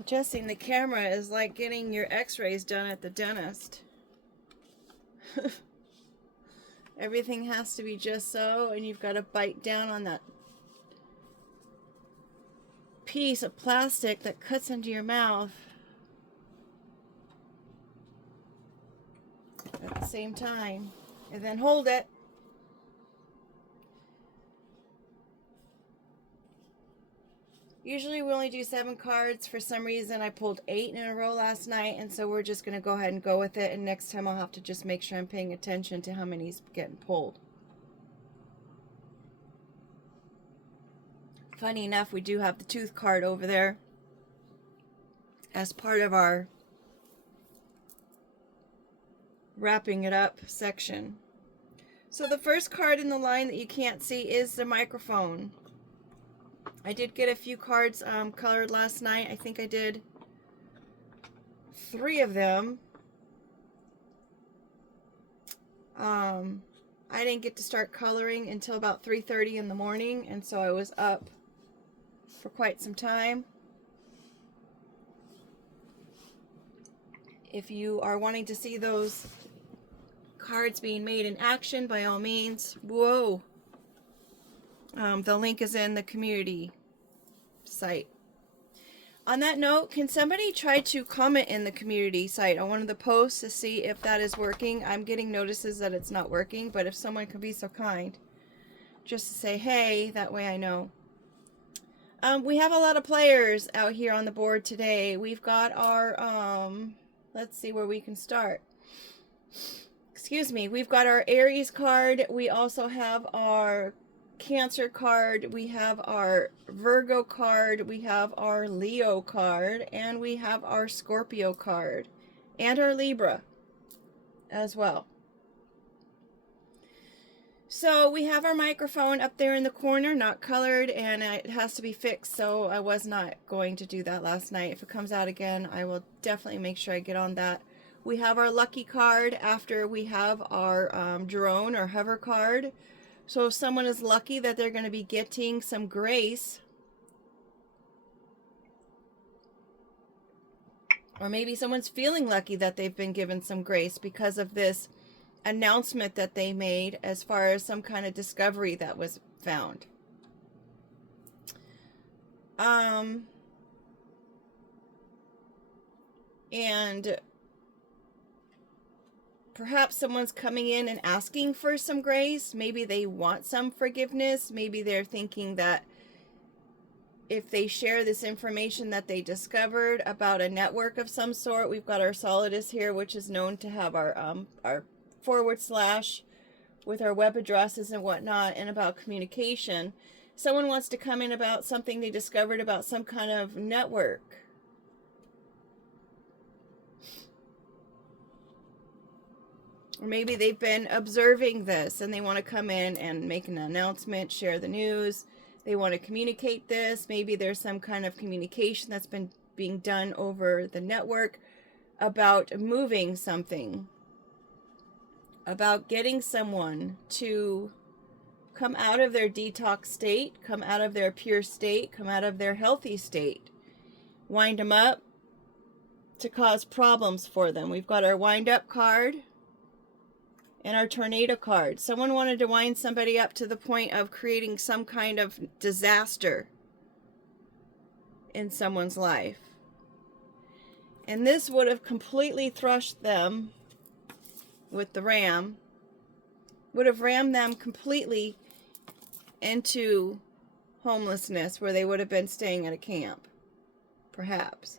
Adjusting the camera is like getting your x-rays done at the dentist. Everything has to be just so, and you've got to bite down on that piece of plastic that cuts into your mouth at the same time, and then hold it. Usually we only do 7 cards. For some reason I pulled 8 in a row last night, and so we're just going to go ahead and go with it, and next time I'll have to just make sure I'm paying attention to how many's getting pulled. Funny enough, we do have the tooth card over there as part of our wrapping it up section. So the first card in the line that you can't see is the microphone. I did get a few cards colored last night. I think I did 3 of them. I didn't get to start coloring until about 3:30 in the morning, and so I was up for quite some time. If you are wanting to see those cards being made in action, by all means, whoa. The link is in the community site. On that note, can somebody try to comment in the community site on one of the posts to see if that is working? I'm getting notices that it's not working, but if someone could be so kind just to say, hey, that way I know. We have a lot of players out here on the board today. We've got our, let's see where we can start. Excuse me. We've got our Aries card. We also have our Cancer card, we have our Virgo card, we have our Leo card, and we have our Scorpio card, and our Libra as well. So we have our microphone up there in the corner, not colored, and it has to be fixed, so I was not going to do that last night. If it comes out again, I will definitely make sure I get on that. We have our lucky card after we have our drone or hover card. So if someone is lucky that they're going to be getting some grace, or maybe someone's feeling lucky that they've been given some grace because of this announcement that they made as far as some kind of discovery that was found. And perhaps someone's coming in and asking for some grace. Maybe they want some forgiveness. Maybe they're thinking that if they share this information that they discovered about a network of some sort, we've got our Solidus here, which is known to have our / with our web addresses and whatnot, and about communication. Someone wants to come in about something they discovered about some kind of network. Or maybe they've been observing this and they want to come in and make an announcement, share the news. They want to communicate this. Maybe there's some kind of communication that's been being done over the network about moving something, about getting someone to come out of their detox state, come out of their pure state, come out of their healthy state, wind them up to cause problems for them. We've got our wind up card and our tornado card. Someone wanted to wind somebody up to the point of creating some kind of disaster in someone's life. And this would have completely thrust them with the ram, would have rammed them completely into homelessness, where they would have been staying at a camp, perhaps.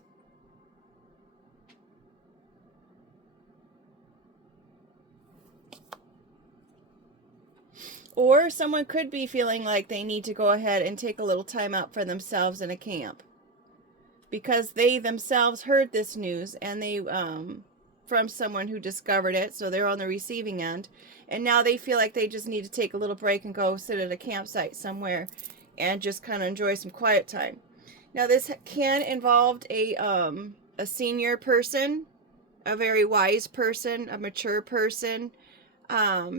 Or someone could be feeling like they need to go ahead and take a little time out for themselves in a camp, because they themselves heard this news and they from someone who discovered it, so they're on the receiving end, and now they feel like they just need to take a little break and go sit at a campsite somewhere and just kind of enjoy some quiet time. Now this can involve a senior person, a very wise person, a mature person,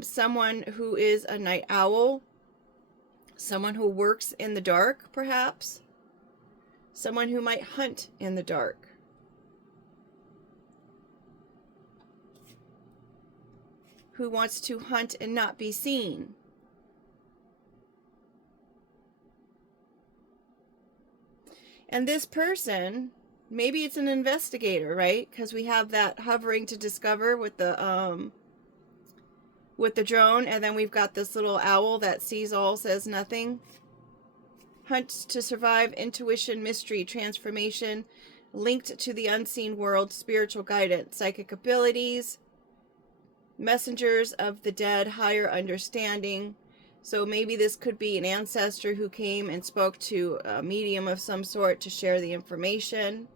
someone who is a night owl, someone who works in the dark, perhaps, Someone who might hunt in the dark. Who wants to hunt and not be seen. And this person, maybe it's an investigator, right? Because we have that hovering to discover with the drone, and then we've got this little owl that sees all, says nothing. Hunt to survive, intuition, mystery, transformation, linked to the unseen world, spiritual guidance, psychic abilities, messengers of the dead, higher understanding. So maybe this could be an ancestor who came and spoke to a medium of some sort to share the information.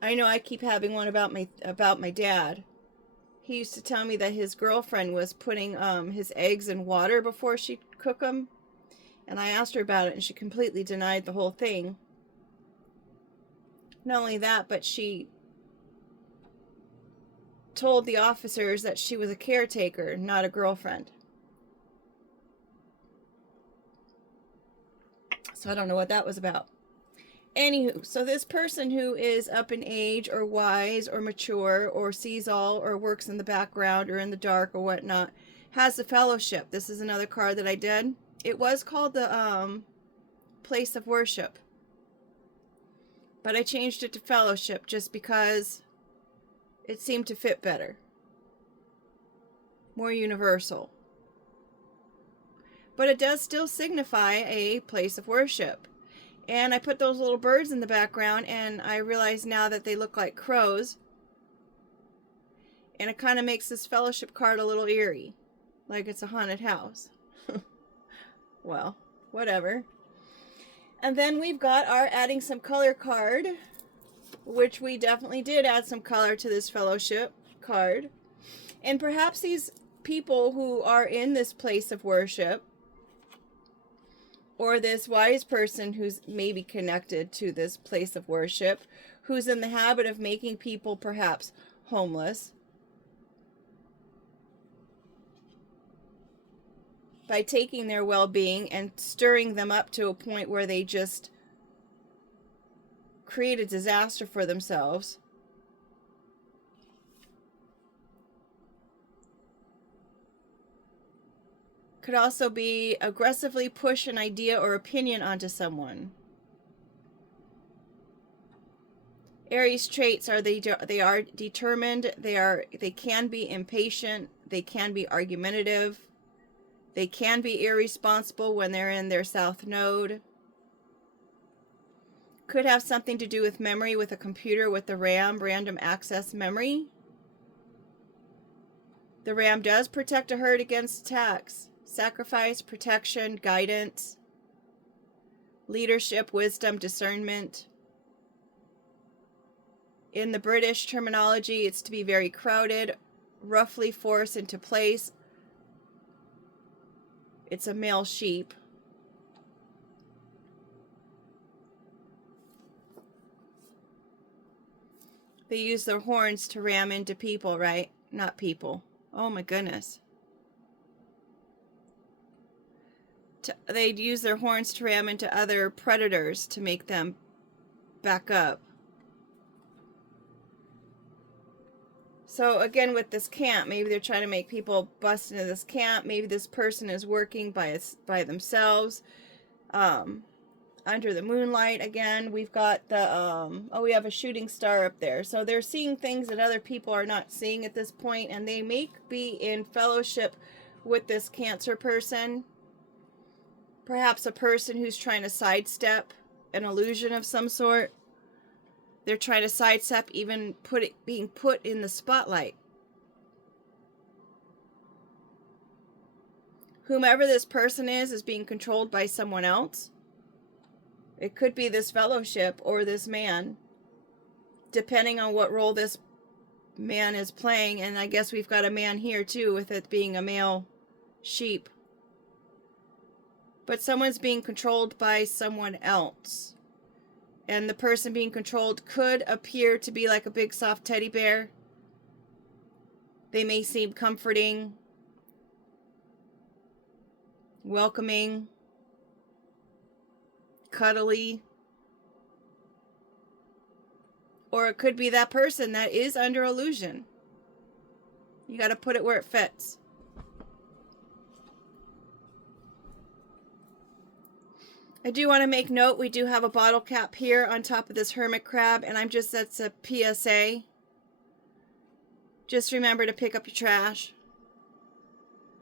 I know I keep having one about my dad. He used to tell me that his girlfriend was putting his eggs in water before she'd cook them. And I asked her about it, and she completely denied the whole thing. Not only that, but she told the officers that she was a caretaker, not a girlfriend. So I don't know what that was about. Anywho, so this person who is up in age or wise or mature or sees all or works in the background or in the dark or whatnot has the fellowship. This is another card that I did. It was called the place of worship, but I changed it to fellowship just because it seemed to fit better, more universal. But it does still signify a place of worship. And I put those little birds in the background, and I realize now that they look like crows. And it kind of makes this fellowship card a little eerie, like it's a haunted house. Well, whatever. And then we've got our adding some color card, which we definitely did add some color to this fellowship card. And perhaps these people who are in this place of worship, or this wise person who's maybe connected to this place of worship, who's in the habit of making people perhaps homeless by taking their well-being and stirring them up to a point where they just create a disaster for themselves. Could also be aggressively push an idea or opinion onto someone. Aries traits are they are determined, they can be impatient, they can be argumentative, they can be irresponsible when they're in their south node. Could have something to do with memory, with a computer, with the RAM, random access memory. The RAM does protect a herd against attacks. Sacrifice, protection, guidance, leadership, wisdom, discernment. In the British terminology, it's to be very crowded, roughly force into place. It's a male sheep. They use their horns to ram into people, right? Not people. Oh my goodness. They'd use their horns to ram into other predators to make them back up. So again, with this camp, maybe they're trying to make people bust into this camp. Maybe this person is working by themselves, under the moonlight. Again, we've got the we have a shooting star up there. So they're seeing things that other people are not seeing at this point, and they may be in fellowship with this Cancer person. Perhaps a person who's trying to sidestep an illusion of some sort. They're trying to sidestep even being put in the spotlight. Whomever this person is being controlled by someone else. It could be this fellowship or this man, depending on what role this man is playing. And I guess we've got a man here too, with it being a male sheep. But someone's being controlled by someone else. And the person being controlled could appear to be like a big soft teddy bear. They may seem comforting, welcoming. cuddly. Or it could be that person that is under illusion. You got to put it where it fits. I do want to make note, we do have a bottle cap here on top of this hermit crab, and that's a PSA. Just remember to pick up your trash.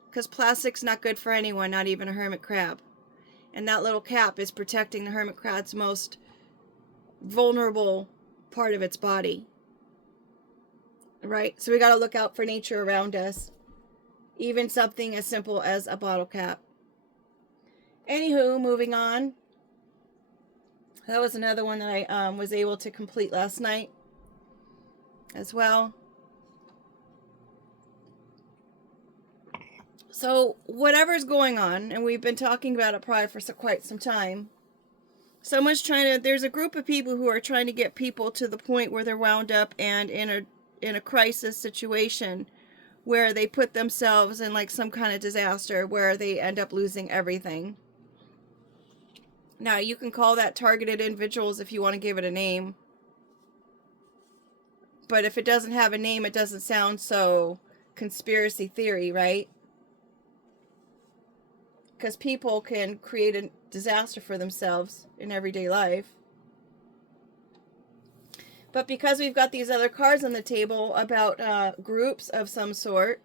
Because plastic's not good for anyone, not even a hermit crab. And that little cap is protecting the hermit crab's most vulnerable part of its body. Right? So we got to look out for nature around us. Even something as simple as a bottle cap. Anywho, moving on. That was another one that I was able to complete last night as well. So whatever's going on, and we've been talking about it probably for quite some time, there's a group of people who are trying to get people to the point where they're wound up and in a crisis situation where they put themselves in like some kind of disaster where they end up losing everything. Now, you can call that targeted individuals if you want to give it a name. But if it doesn't have a name, it doesn't sound so conspiracy theory, right? Because people can create a disaster for themselves in everyday life. But because we've got these other cards on the table about groups of some sort,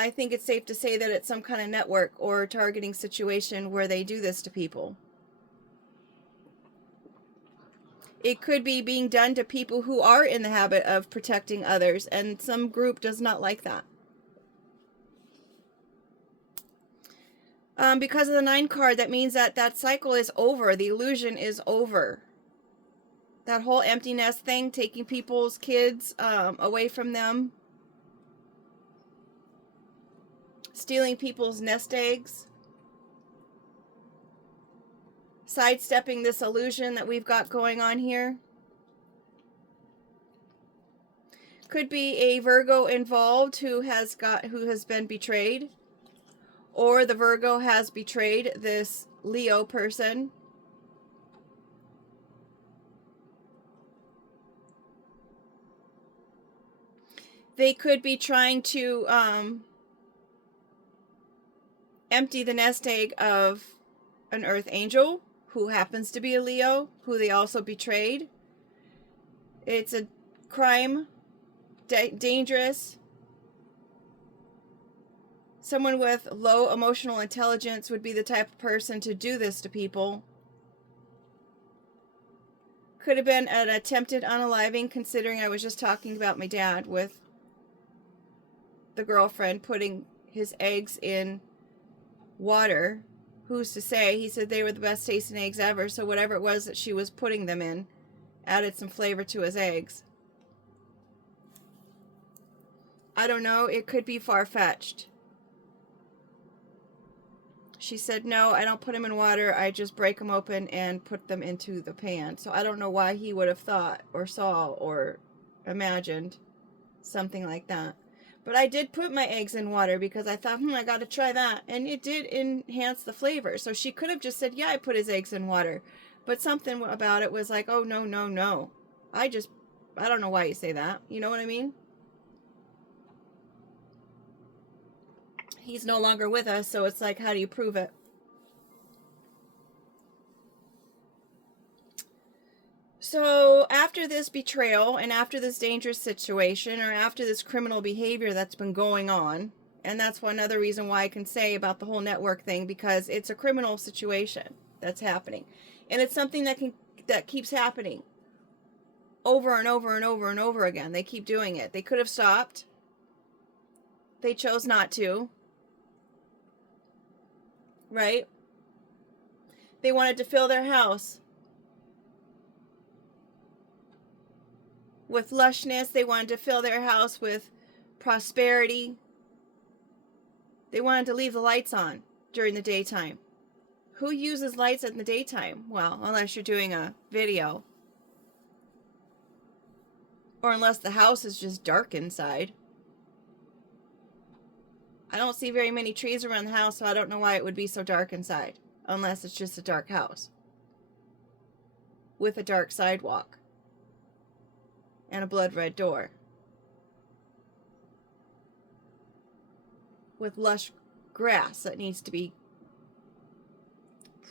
I think it's safe to say that it's some kind of network or targeting situation where they do this to people. It could be being done to people who are in the habit of protecting others, and some group does not like that. Because of the 9 card, that means that that cycle is over. The illusion is over. That whole empty nest thing, taking people's kids away from them. Stealing people's nest eggs. Sidestepping this illusion that we've got going on here. Could be a Virgo involved who has been betrayed. Or the Virgo has betrayed this Leo person. They could be trying to empty the nest egg of an Earth Angel who happens to be a Leo, who they also betrayed. It's a crime, dangerous. Someone with low emotional intelligence would be the type of person to do this to people. Could have been an attempted unaliving, considering I was just talking about my dad with the girlfriend putting his eggs in water. Who's to say? He said they were the best tasting eggs ever, so whatever it was that she was putting them in added some flavor to his eggs. I don't know, it could be far-fetched. She said, no, I don't put them in water, I just break them open and put them into the pan. So I don't know why he would have thought or saw or imagined something like that. But I did put my eggs in water because I thought, I got to try that. And it did enhance the flavor. So she could have just said, yeah, I put his eggs in water. But something about it was like, oh, no, no, no. I don't know why you say that. You know what I mean? He's no longer with us, so it's like, how do you prove it? So after this betrayal and after this dangerous situation or after this criminal behavior that's been going on, and that's one other reason why I can say about the whole network thing, because it's a criminal situation that's happening. And it's something that keeps happening over and over and over and over again. They keep doing it. They could have stopped. They chose not to. Right? They wanted to fill their house with lushness. They wanted to fill their house with prosperity. They wanted to leave the lights on during the daytime. Who uses lights in the daytime? Well, unless you're doing a video. Or unless the house is just dark inside. I don't see very many trees around the house, so I don't know why it would be so dark inside. Unless it's just a dark house. With a dark sidewalk. And a blood red door. With lush grass that needs to be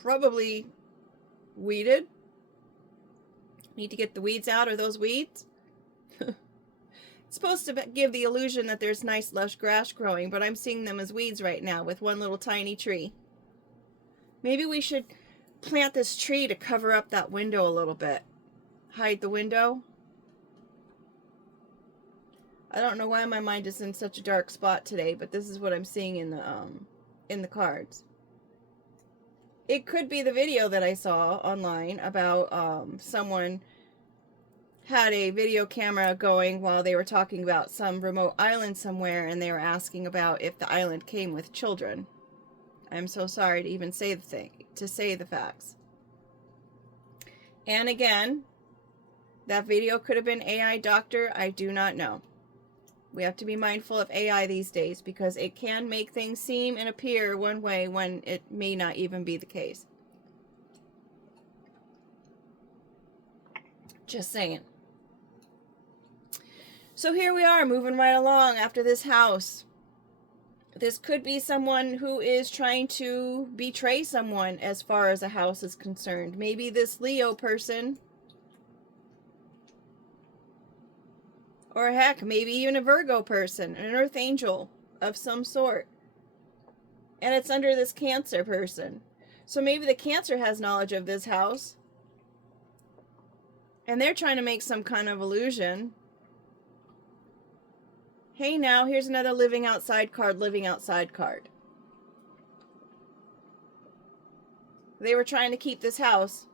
probably weeded. Need to get the weeds out. Are those weeds? It's supposed to give the illusion that there's nice lush grass growing, but I'm seeing them as weeds right now with one little tiny tree. Maybe we should plant this tree to cover up that window a little bit. Hide the window. I don't know why my mind is in such a dark spot today, but this is what I'm seeing in the cards. It could be the video that I saw online about someone had a video camera going while they were talking about some remote island somewhere, and they were asking about if the island came with children. I'm so sorry to even say the facts. And again, that video could have been AI doctor. I do not know. We have to be mindful of AI these days because it can make things seem and appear one way when it may not even be the case. Just saying. So here we are, moving right along after this house. This could be someone who is trying to betray someone as far as a house is concerned. Maybe this Leo person, or heck, maybe even a Virgo person, an earth angel of some sort. And it's under this Cancer person. So maybe the Cancer has knowledge of this house. And they're trying to make some kind of illusion. Hey, now, here's another living outside card, living outside card. They were trying to keep this house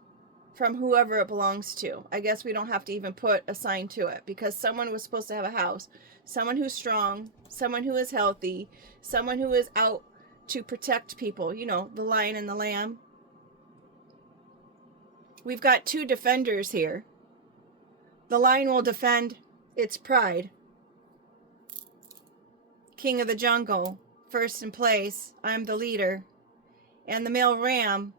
from whoever it belongs to. I guess we don't have to even put a sign to it because someone was supposed to have a house. Someone who's strong, someone who is healthy, someone who is out to protect people. You know, the lion and the lamb. We've got two defenders here. The lion will defend its pride. King of the jungle, first in place, I'm the leader. And the male ram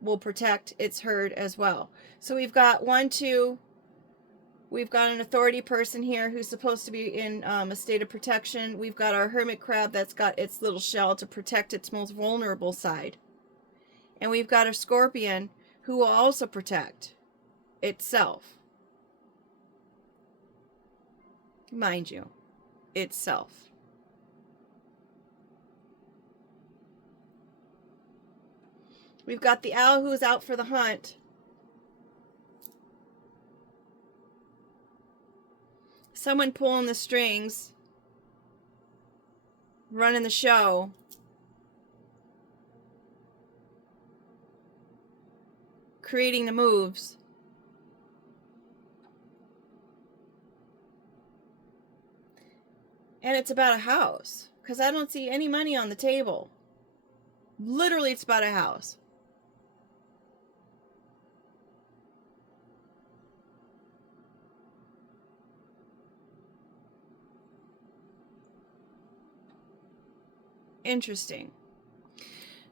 will protect its herd as well. So we've got we've got an authority person here who's supposed to be in a state of protection. We've got our hermit crab that's got its little shell to protect its most vulnerable side. And we've got a scorpion who will also protect itself. Mind you, itself. We've got the owl who's out for the hunt. Someone pulling the strings. Running the show. Creating the moves. And it's about a house. Because I don't see any money on the table. Literally, it's about a house. Interesting.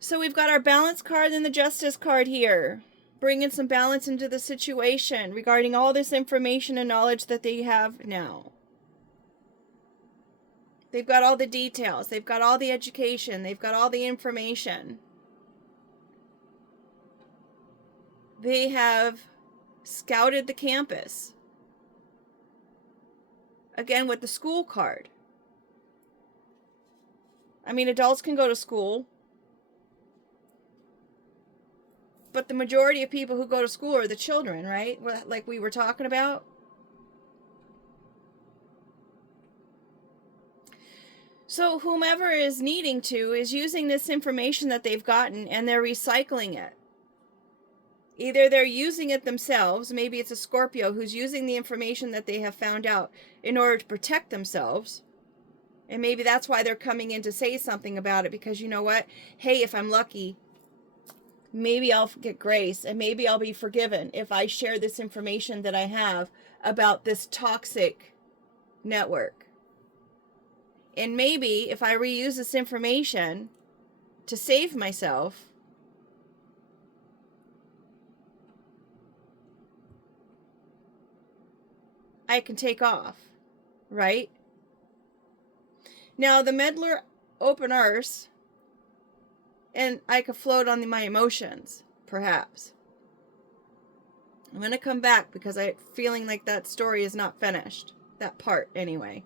So we've got our balance card and the justice card here. Bringing some balance into the situation regarding all this information and knowledge that they have now. They've got all the details. They've got all the education. They've got all the information. They have scouted the campus. Again, with the school card. I mean, adults can go to school. But the majority of people who go to school are the children, right? Like we were talking about. So whomever is needing to is using this information that they've gotten and they're recycling it. Either they're using it themselves, maybe it's a Scorpio who's using the information that they have found out in order to protect themselves. And maybe that's why they're coming in to say something about it, because you know what? Hey, if I'm lucky, maybe I'll get grace and maybe I'll be forgiven if I share this information that I have about this toxic network. And maybe if I reuse this information to save myself, I can take off, right? Now, the meddler open arse, and I could float on my emotions, perhaps. I'm going to come back because I'm feeling like that story is not finished. That part, anyway.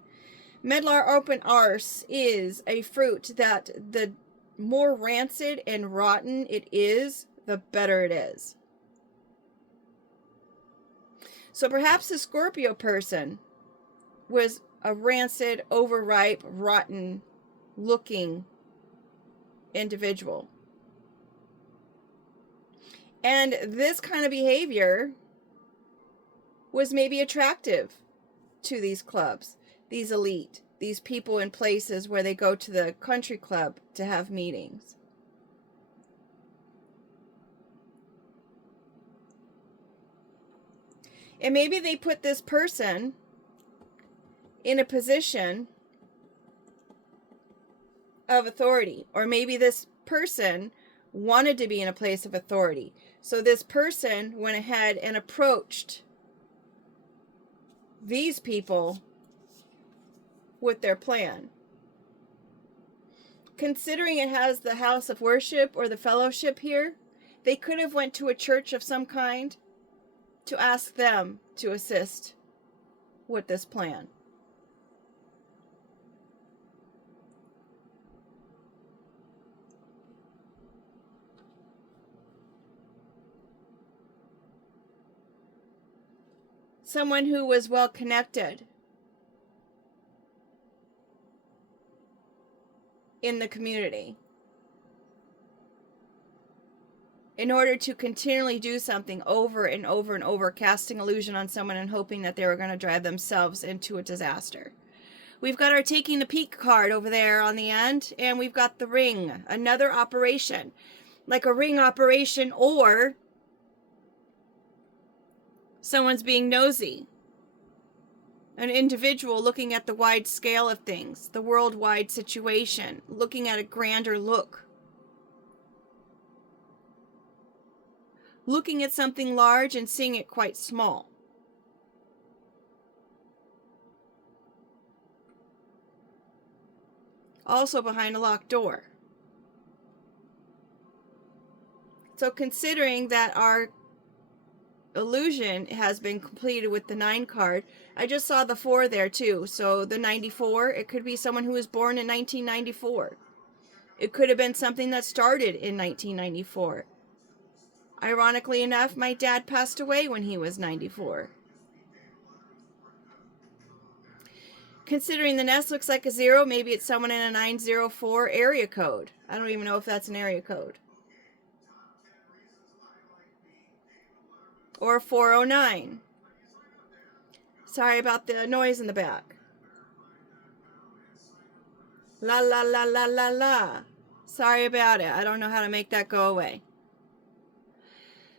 Medlar open arse is a fruit that the more rancid and rotten it is, the better it is. So perhaps the Scorpio person was a rancid, overripe, rotten looking individual. And this kind of behavior was maybe attractive to these clubs, these elite, these people in places where they go to the country club to have meetings. And maybe they put this person in a position of authority, or maybe this person wanted to be in a place of authority. So this person went ahead and approached these people with their plan. Considering it has the house of worship or the fellowship here, they could have went to a church of some kind to ask them to assist with this plan. Someone who was well connected in the community in order to continually do something over and over and over, casting illusion on someone and hoping that they were going to drive themselves into a disaster. We've got our taking a peek card over there on the end, and we've got the ring, another operation, like a ring operation, or someone's being nosy. An individual looking at the wide scale of things, the worldwide situation, looking at a grander look. Looking at something large and seeing it quite small. Also behind a locked door. So considering that our illusion has been completed with the 9 card, I just saw the 4 there too. So the 94, it could be someone who was born in 1994. It could have been something that started in 1994. Ironically enough, my dad passed away when he was 94. Considering the nest looks like a 0, maybe it's someone in a 904 area code. I don't even know if that's an area code. Or 409. Sorry about the noise in the back. La la la la la la. Sorry about it. I don't know how to make that go away.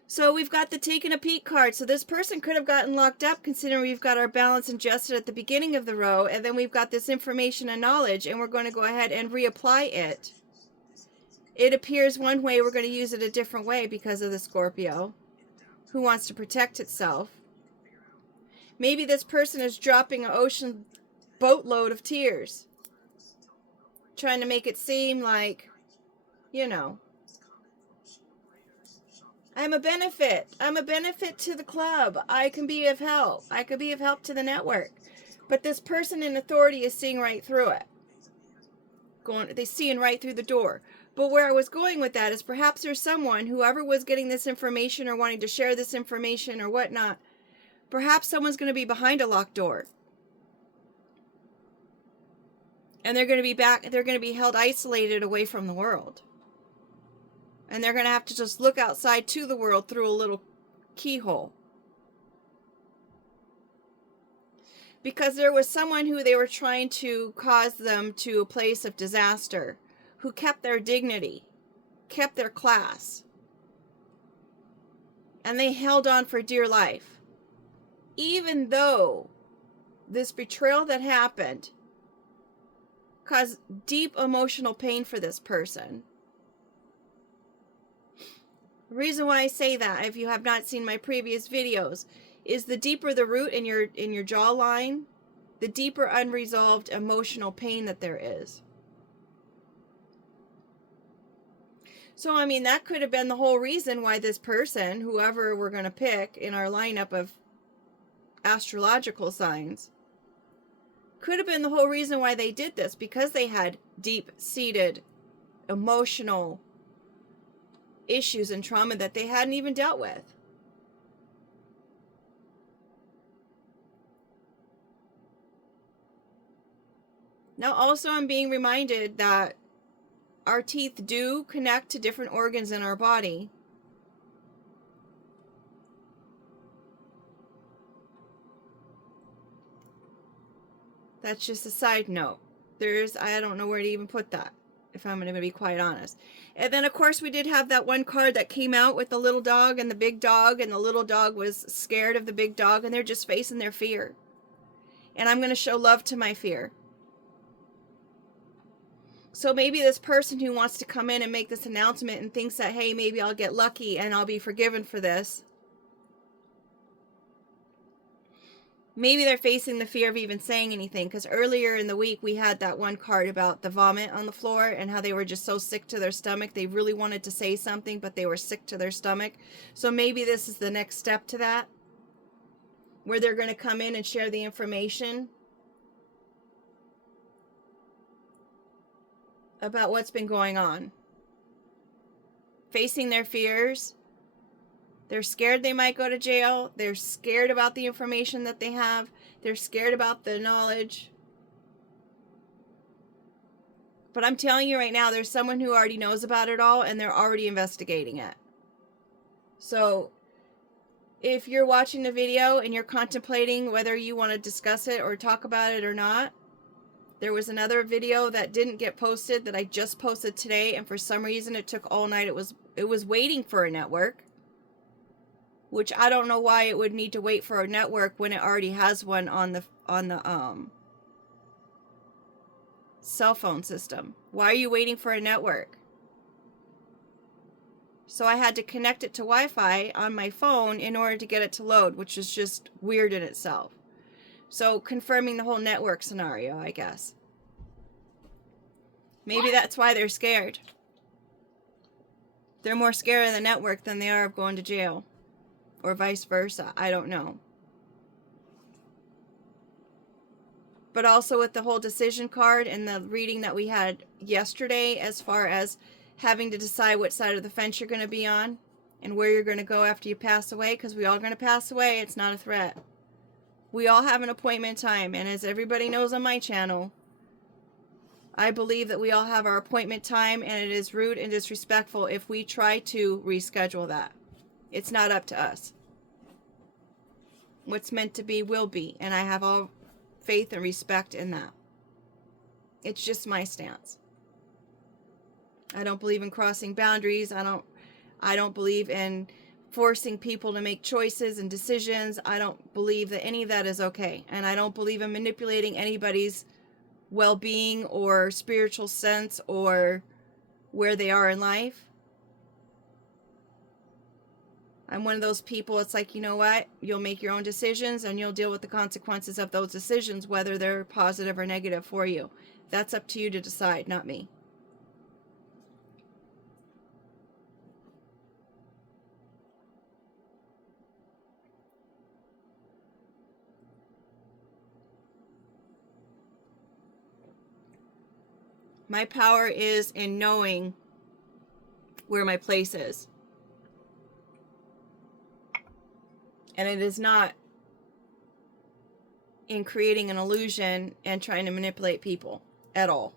So we've got the taking a peek card. So this person could have gotten locked up, considering we've got our balance adjusted at the beginning of the row, and then we've got this information and knowledge, and we're going to go ahead and reapply it. It appears one way, we're going to use it a different way because of the Scorpio, who wants to protect itself. Maybe this person is dropping an ocean boatload of tears, trying to make it seem like, you know, I'm a benefit. I'm a benefit to the club. I can be of help. I could be of help to the network. But this person in authority is seeing right through it. They're seeing right through the door. But where I was going with that is perhaps there's someone, whoever was getting this information or wanting to share this information or whatnot, perhaps someone's going to be behind a locked door. And they're going to be held isolated away from the world. And they're going to have to just look outside to the world through a little keyhole. Because there was someone who they were trying to cause them to a place of disaster, who kept their dignity, kept their class. And they held on for dear life. Even though this betrayal that happened cause deep emotional pain for this person. The reason why I say that, if you have not seen my previous videos, is the deeper the root in your jawline, the deeper unresolved emotional pain that there is. So, I mean, that could have been the whole reason why this person, whoever we're going to pick in our lineup of astrological signs, could have been the whole reason why they did this, because they had deep-seated emotional issues and trauma that they hadn't even dealt with. Now, also, I'm being reminded that our teeth do connect to different organs in our body. That's just a side note. I don't know where to even put that, if I'm going to be quite honest. And then, of course, we did have that one card that came out with the little dog and the big dog, and the little dog was scared of the big dog, and they're just facing their fear. And I'm going to show love to my fear. So maybe this person who wants to come in and make this announcement and thinks that, hey, maybe I'll get lucky and I'll be forgiven for this. Maybe they're facing the fear of even saying anything, because earlier in the week we had that one card about the vomit on the floor and how they were just so sick to their stomach. They really wanted to say something, but they were sick to their stomach. So maybe this is the next step to that, where they're going to come in and share the information about what's been going on. Facing their fears. They're scared they might go to jail. They're scared about the information that they have. They're scared about the knowledge. But I'm telling you right now, there's someone who already knows about it all, and they're already investigating it. So if you're watching the video and you're contemplating whether you want to discuss it or talk about it or not, there was another video that didn't get posted that I just posted today, and for some reason it took all night. It was waiting for a network, which I don't know why it would need to wait for a network when it already has one on the cell phone system. Why are you waiting for a network? So I had to connect it to Wi-Fi on my phone in order to get it to load, which is just weird in itself. So confirming the whole network scenario, I guess. Maybe that's why they're scared. They're more scared of the network than they are of going to jail. Or vice versa. I don't know. But also with the whole decision card and the reading that we had yesterday, as far as having to decide what side of the fence you're going to be on and where you're going to go after you pass away, because we all going to pass away. It's not a threat. We all have an appointment time, and as everybody knows on my channel, I believe that we all have our appointment time, and it is rude and disrespectful if we try to reschedule that. It's not up to us. What's meant to be will be, and I have all faith and respect in that. It's just my stance. I don't believe in crossing boundaries. I don't believe in forcing people to make choices and decisions. I don't believe that any of that is okay. And I don't believe in manipulating anybody's well-being or spiritual sense or where they are in life. I'm one of those people, it's like, you know what? You'll make your own decisions and you'll deal with the consequences of those decisions, whether they're positive or negative for you. That's up to you to decide, not me. My power is in knowing where my place is. And it is not in creating an illusion and trying to manipulate people at all.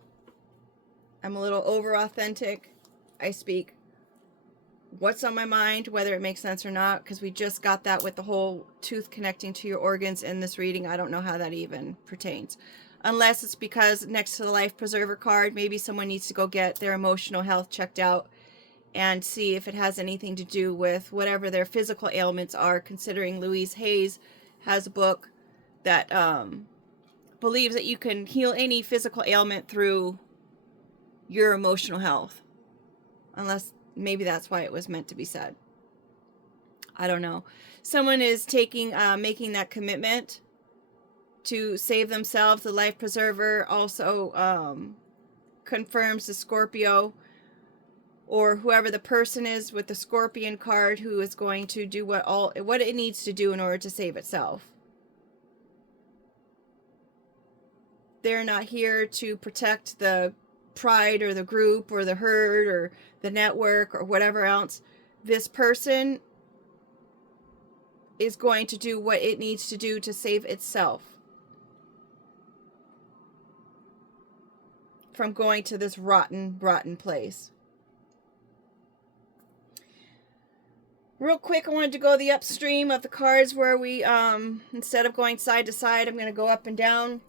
I'm a little over authentic. I speak what's on my mind, whether it makes sense or not, because we just got that with the whole tooth connecting to your organs in this reading. I don't know how that even pertains. Unless it's because next to the life preserver card, maybe someone needs to go get their emotional health checked out and see if it has anything to do with whatever their physical ailments are, considering Louise Hayes has a book that believes that you can heal any physical ailment through your emotional health. Unless maybe that's why it was meant to be said. I don't know. Someone is making that commitment to save themselves. The life preserver also confirms the Scorpio, or whoever the person is with the Scorpion card, who is going to do what it needs to do in order to save itself. They're not here to protect the pride or the group or the herd or the network or whatever else. This person is going to do what it needs to do to save itself from going to this rotten place. Real quick, I wanted to go the upstream of the cards where we, instead of going side to side, I'm going to go up and down.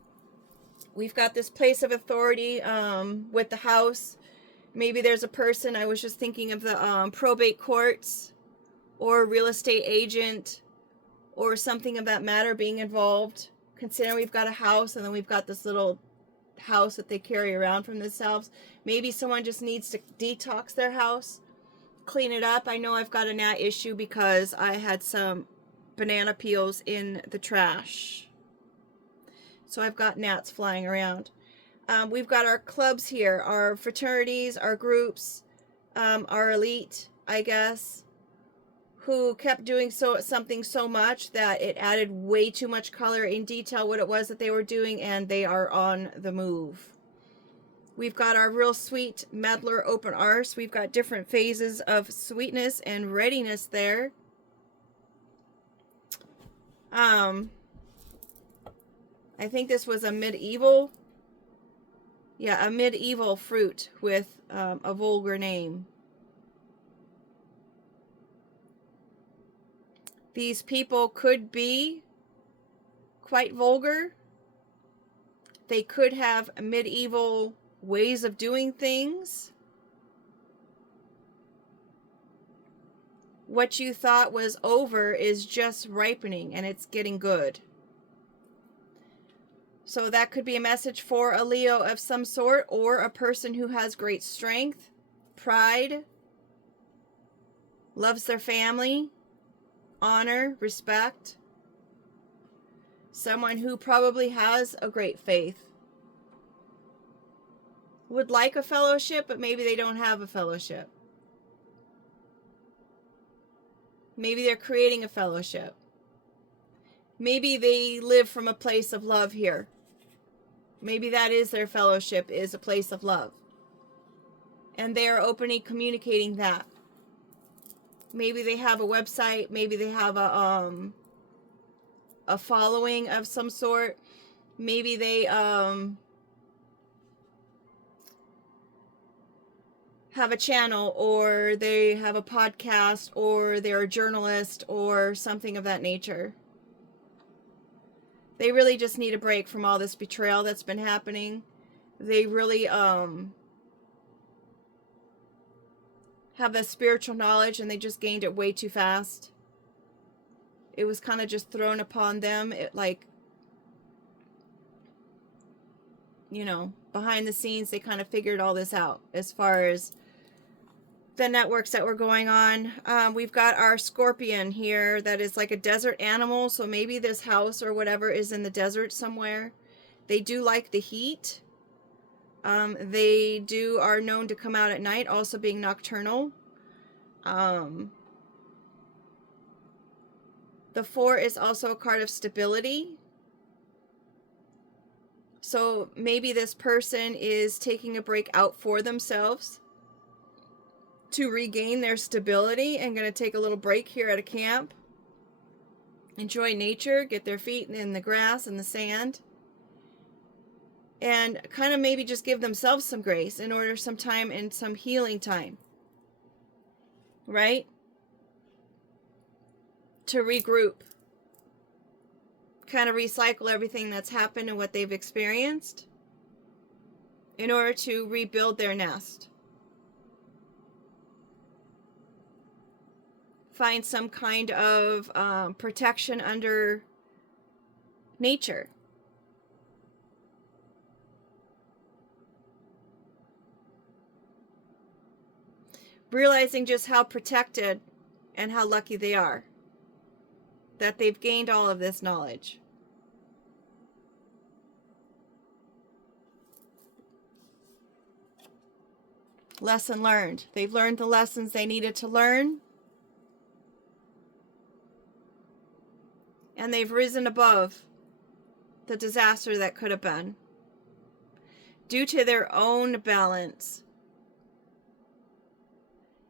We've got this place of authority with the house. Maybe there's a person, I was just thinking of the probate courts or real estate agent or something of that matter being involved. Consider we've got a house and then we've got this little house that they carry around from themselves. Maybe someone just needs to detox their house, clean it up. I know I've got a gnat issue because I had some banana peels in the trash. So I've got gnats flying around. We've got our clubs here, our fraternities, our groups, our elite, I guess, who kept doing something so much that it added way too much color in detail what it was that they were doing, and they are on the move. We've got our real sweet meddler open arse. We've got different phases of sweetness and readiness there. I think this was a medieval fruit with a vulgar name. These people could be quite vulgar. They could have medieval ways of doing things. What you thought was over is just ripening, and it's getting good. So that could be a message for a Leo of some sort, or a person who has great strength, pride, loves their family, honor, respect. Someone who probably has a great faith. Would like a fellowship, but maybe they don't have a fellowship. Maybe they're creating a fellowship. Maybe they live from a place of love here. Maybe that is their fellowship, is a place of love. And they are openly communicating that. Maybe they have a website. Maybe they have a following of some sort. Maybe they have a channel, or they have a podcast, or they're a journalist, or something of that nature. They really just need a break from all this betrayal that's been happening. They really have the spiritual knowledge, and they just gained it way too fast. It was kind of just thrown upon them. It, like, you know, behind the scenes, they kind of figured all this out as far as the networks that were going on. We've got our scorpion here that is like a desert animal. So maybe this house or whatever is in the desert somewhere. They do like the heat. They are known to come out at night, also being nocturnal. The 4 is also a card of stability. So maybe this person is taking a break out for themselves to regain their stability, and going to take a little break here at a camp. Enjoy nature, get their feet in the grass and the sand. And kind of maybe just give themselves some grace in order some time and some healing time. Right? To regroup. Kind of recycle everything that's happened and what they've experienced in order to rebuild their nest. Find some kind of protection under nature. realizing just how protected and how lucky they are that they've gained all of this knowledge. Lesson learned. They've learned the lessons they needed to learn. And they've risen above the disaster that could have been, due to their own balance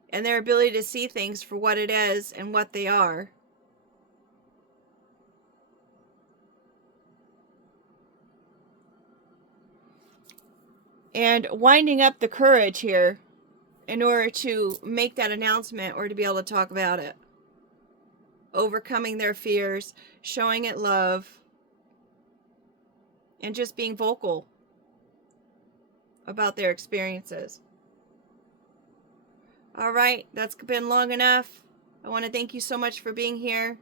and their ability to see things for what it is and what they are. And winding up the courage here in order to make that announcement or to be able to talk about it. Overcoming their fears, showing it love, and just being vocal about their experiences. All right, that's been long enough. I want to thank you so much for being here.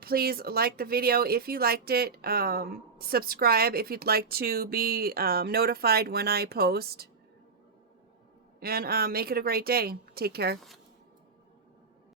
Please like the video if you liked it. Subscribe if you'd like to be notified when I post. And make it a great day. Take care.